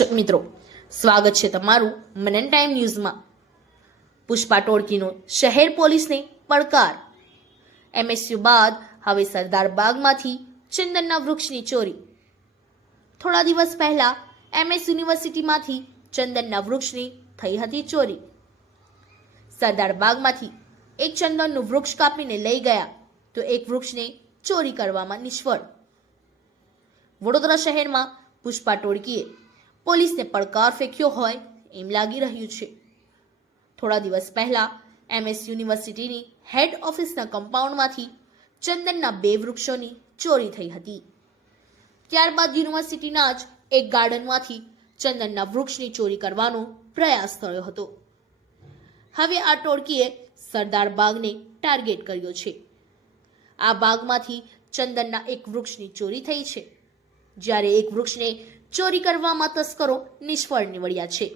દર્શક મિત્રો, સ્વાગત છે તમારું મનન ટાઈમ ન્યૂઝમાં। પુષ્પા ટોળકીનો શહેર પોલીસને પડકાર। એમએસયુ બાદ હવે સરદાર બાગમાંથી ચંદનના વૃક્ષની ચોરી। થોડા દિવસ પહેલા એમએસ યુનિવર્સિટીમાંથી ચંદનના વૃક્ષની થઈ હતી ચોરી। સરદાર બાગમાંથી એક ચંદનનું વૃક્ષ કાપીને લઈ ગયા તો એક વૃક્ષને ચોરી કરવામાં નિષ્ફળ। વડોદરા શહેરમાં પુષ્પા ટોળકીએ પોલીસને પડકાર ફેંક્યો હોય એમ લાગી રહ્યું છે। થોડા દિવસ પહેલા એમએસ યુનિવર્સિટીની હેડ ઓફિસના કમ્પાઉન્ડમાંથી ચંદનના 2 વૃક્ષોની ચોરી થઈ હતી। ત્યારબાદ યુનિવર્સિટીના જ એક ગાર્ડનમાંથી ચંદનના વૃક્ષની ચોરી કરવાનો પ્રયાસ થયો હતો। હવે આ ટોળકીએ સરદાર બાગને ટાર્ગેટ કર્યો છે। આ બાગમાંથી ચંદનના એક વૃક્ષની ચોરી થઈ છે, જ્યારે એક વૃક્ષને ચોરી કરવામાં તસ્કરો નિષ્ફળ નીવડ્યા છે।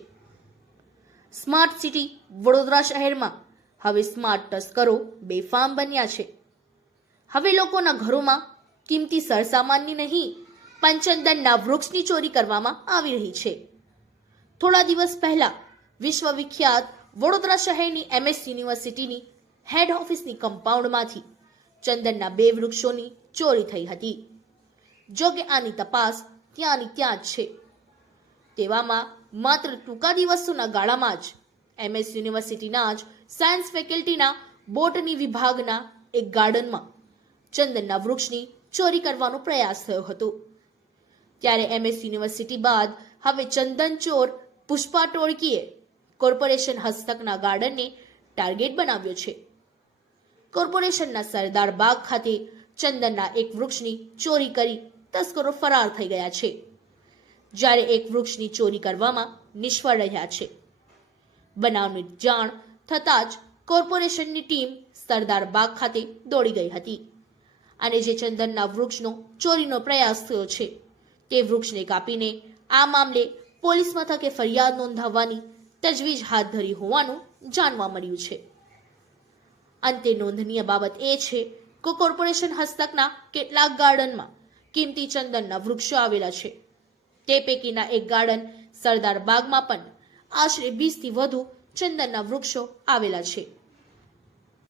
સ્માર્ટ સિટી વડોદરા શહેરમાં હવે સ્માર્ટ તસ્કરો બેફામ બન્યા છે। હવે લોકોના ઘરોમાં કિંમતી સરસામાનની નહીં પણ ચંદનના વૃક્ષની ચોરી કરવામાં આવી રહી છે। થોડા દિવસ પહેલા વિશ્વવિખ્યાત વડોદરા શહેરની એમએસ યુનિવર્સિટીની હેડ ઓફિસની કમ્પાઉન્ડમાંથી ચંદનના 2 વૃક્ષોની ચોરી થઈ હતી। જો કે આની તપાસ ત્યાંની ત્યાં જ છે। તેવામાં માત્ર ટૂંકા દિવસોના ગાળામાં જ એમએસ યુનિવર્સિટીના જ સાયન્સ ફેકલ્ટીના બોટની વિભાગના એક ગાર્ડનમાં ચંદનના વૃક્ષની ચોરી કરવાનો પ્રયાસ થયો હતો। ત્યારે એમએસ યુનિવર્સિટી બાદ હવે ચંદન ચોર પુષ્પા ટોળકીએ કોર્પોરેશન હસ્તકના ગાર્ડનને ટાર્ગેટ બનાવ્યો છે। કોર્પોરેશનના સરદાર બાગ ખાતે ચંદનના એક વૃક્ષની ચોરી કરી તસ્કરો ફરાર થઈ ગયા છે, જ્યારે એક વૃક્ષની ચોરી કરવામાં નિષ્ફળ રહ્યા છે। બનાવની જાણ થતાં જ કોર્પોરેશનની ટીમ સરદાર બાગ ખાતે દોડી ગઈ હતી અને જે ચંદનના વૃક્ષનો ચોરીનો પ્રયાસ થયો છે તે વૃક્ષને કાપીને આ મામલે પોલીસ મથકે ફરિયાદ નોંધાવવાની તજવીજ હાથ ધરી હોવાનું જાણવા મળ્યું છે। અંતે નોંધનીય બાબત એ છે કે કોર્પોરેશન હસ્તકના કેટલાક ગાર્ડનમાં કિંમતી ચંદનના વૃક્ષો આવેલા છે। તે પૈકીના એક ગાર્ડન સરદાર બાગમાં પણ આશરે 20થી વધુ ચંદનના વૃક્ષો આવેલા છે।